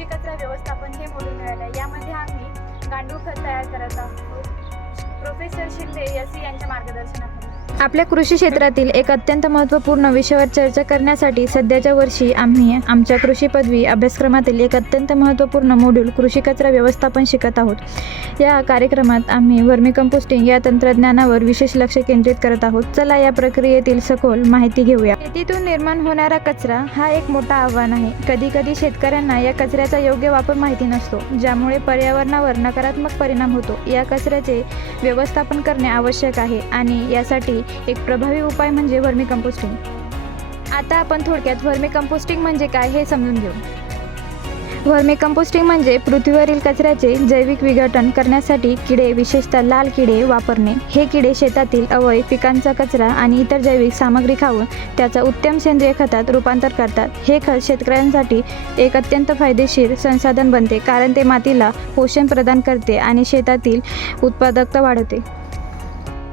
कृषी कचरा व्यवस्थापन हे मॉड्यूल मिळालं आहे. यामध्ये आम्ही गांडूळ खत तयार करत आहोत. प्रोफेसर शिंदे SC यांच्या मार्गदर्शनाखाली. आपल्या कृषी क्षेत्रातील एक अत्यंत महत्त्वपूर्ण विषयावर चर्चा करण्यासाठी सध्याच्या वर्षी आम्ही आमच्या कृषी पदवी अभ्यासक्रमातील एक अत्यंत महत्त्वपूर्ण मॉड्यूल कृषी कचरा व्यवस्थापन शिकत आहोत. या कार्यक्रमात आम्ही वर्मी कंपोस्टिंग या तंत्रज्ञानावर विशेष लक्ष केंद्रित करत आहोत. चला या प्रक्रियेतील सखोल माहिती घेऊया. शेतीतून निर्माण होणारा कचरा हा एक मोठा आव्हान आहे. कधीकधी शेतकऱ्यांना या कचऱ्याचा योग्य वापर माहिती नसतो, ज्यामुळे पर्यावरणावर नकारात्मक परिणाम होतो. या कचऱ्याचे व्यवस्थापन करणे आवश्यक आहे आणि यासाठी एक प्रभावी उपाय म्हणजे वर्मी कंपोस्टिंग. आता आपण थोडक्यात वर्मी कंपोस्टिंग म्हणजे काय हे समजून घेऊ. वर्मी कंपोस्टिंग म्हणजे पृथ्वीवरील कचऱ्याचे जैविक विघटन करण्यासाठी किडे, विशेषतः लाल किडे वापरणे. हे किडे शेतातील अवयव, पिकांचा कचरा आणि इतर जैविक सामग्री खाऊन त्याचा उत्तम सेंद्रिय खतात रूपांतर करतात. हे खत शेतकऱ्यांसाठी एक अत्यंत फायदेशीर संसाधन बनते, कारण ते मातीला पोषण प्रदान करते आणि शेतातील उत्पादकता वाढवते.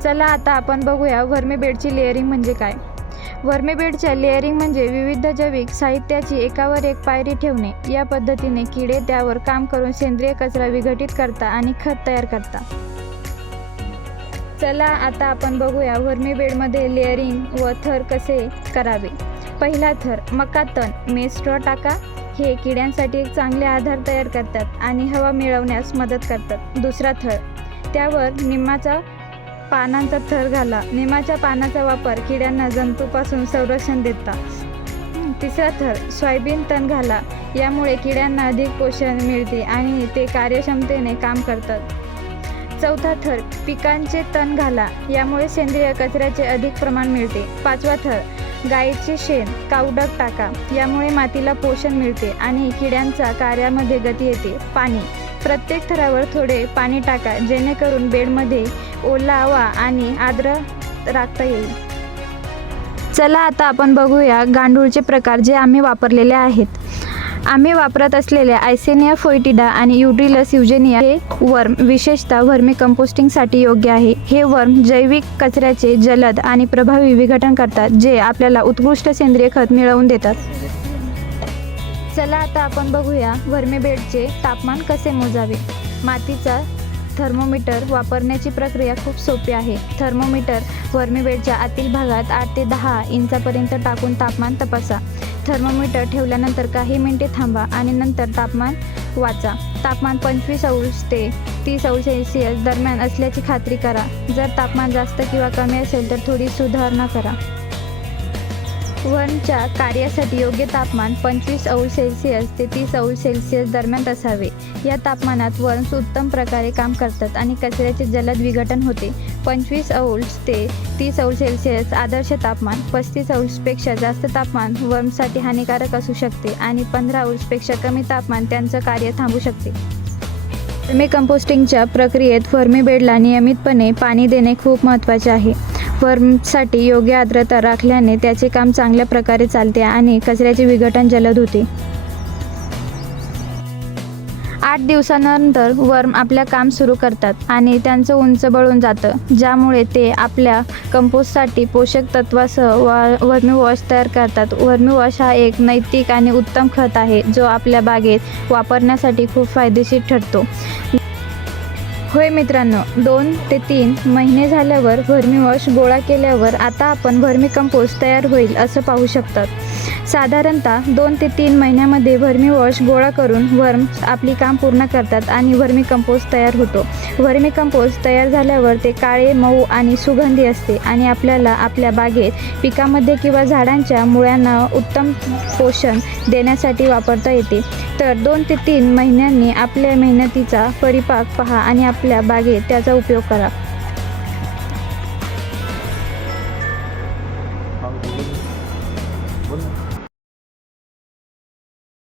चला आता आपण बघूया वर्मी बेडची लेअरिंग म्हणजे काय. वर्मी बेडच्या लेअरिंग म्हणजे विविध जैविक साहित्याची एकावर एक पायरी ठेवणे. या पद्धतीने किडे त्यावर काम करून सेंद्रिय कचरा विघटित करतात आणि खत तयार करतात. चला आता आपण बघूया वर्मी बेडमध्ये लेअरिंग व थर कसे करावे. पहिला थर मका तण मेस्ट्रॉ टाका. हे किड्यांसाठी एक चांगले आधार तयार करतात आणि हवा मिळवण्यास मदत करतात. दुसरा थर त्यावर निंबाचा पानांचा थर घाला. निंबाच्या पानाचा वापर किड्यांना जंतूपासून संरक्षण देतात. तिसरा थर सोयाबीन तण घाला. यामुळे किड्यांना अधिक पोषण मिळते आणि ते कार्यक्षमतेने काम करतात. चौथा थर पिकांचे तण घाला. यामुळे सेंद्रिय कचऱ्याचे अधिक प्रमाण मिळते. पाचवा थर गाईचे शेण कावडक टाका. यामुळे मातीला पोषण मिळते आणि किड्यांच्या कार्यामध्ये गती येते. पाणी प्रत्येक थरावर थोडे पाणी टाका, जेणेकरून बेडमध्ये ओलावा आणि आर्द्र राखता येईल. चला आता आपण बघूया गांडूळचे प्रकार जे आम्ही वापरलेले आहेत. आम्ही वापरत असलेले आयसेनिया फोइटिडा आणि युड्रिलस युजेनिया हे वर्म विशेषतः वर्मी कंपोस्टिंगसाठी योग्य आहे. हे वर्म जैविक कचऱ्याचे जलद आणि प्रभावी विघटन करतात, जे आपल्याला उत्कृष्ट सेंद्रिय खत मिळवून देतात. चला आता आपण बघूया वर्मी बेडचे तापमान कसे मोजावे. मातीचा थर्मोमीटर वापरण्याची प्रक्रिया खूप सोपी आहे. थर्मोमीटर वर्मी बेडच्या आतील भागात 8 ते 10 इंचापर्यंत टाकून तापमान तपासा. थर्मोमीटर ठेवल्यानंतर काही मिनिटे थांबा आणि नंतर तापमान वाचा. तापमान 25 अंश ते 30 अंश सेल्सिअस दरम्यान असल्याची खात्री करा. जर तापमान जास्त किंवा कमी असेल तर थोडी सुधारणा करा. वर्मच्या कार्यासाठी योग्य तापमान 25 अंश सेल्सिअस ते 30 अंश सेल्सिअस दरम्यान असावे. या तापमानात वर्म्स उत्तम प्रकारे काम करतात आणि कचऱ्याचे जलद विघटन होते. 25 अंश ते 30 अंश सेल्सिअस आदर्श तापमान. 35 अंशपेक्षा जास्त तापमान वर्मसाठी हानिकारक असू शकते आणि 15 अंशपेक्षा कमी तापमान त्यांचं कार्य थांबवू शकते. वर्मी कंपोस्टिंगच्या प्रक्रियेत वर्मी बेडला नियमितपणे पाणी देणे खूप महत्त्वाचे आहे. वर्मसाठी योग्य आर्द्रता राखल्याने त्याचे काम चांगल्या प्रकारे चालते आणि कचऱ्याचे विघटन जलद होते. 8 दिवसानंतर वर्म आपल्या काम सुरू करतात आणि त्यांचं उंच बळून जातं, ज्यामुळे ते आपल्या कंपोस्टसाठी पोषक तत्वासह वर्मी वॉश तयार करतात. वर्मी वॉश हा एक नैतिक आणि उत्तम खत आहे, जो आपल्या बागेत वापरण्यासाठी खूप फायदेशीर ठरतो. होय मित्रांनो, 2 ते 3 महिने झाल्यावर वर्मी वॉश गोळा केल्यावर आता आपण वर्मी कंपोस्ट तयार होईल असं पाहू शकतात. साधारणतः 2 ते 3 महिन्यामध्ये वर्मी वॉश गोळा करून वर्म्स आपली काम पूर्ण करतात आणि वर्मी कंपोस्ट तयार होतो. वर्मी कंपोस्ट तयार झाल्यावर ते काळे, मऊ आणि सुगंधी असते आणि आपल्याला आपल्या बागेत पिकामध्ये किंवा झाडांच्या मुळ्यांना उत्तम पोषण देण्यासाठी वापरता येते. तर 2 ते 3 महिन्यांनी आपल्या मेहनतीचा परिपाक पहा आणि आपल्या बागेत त्याचा उपयोग करा.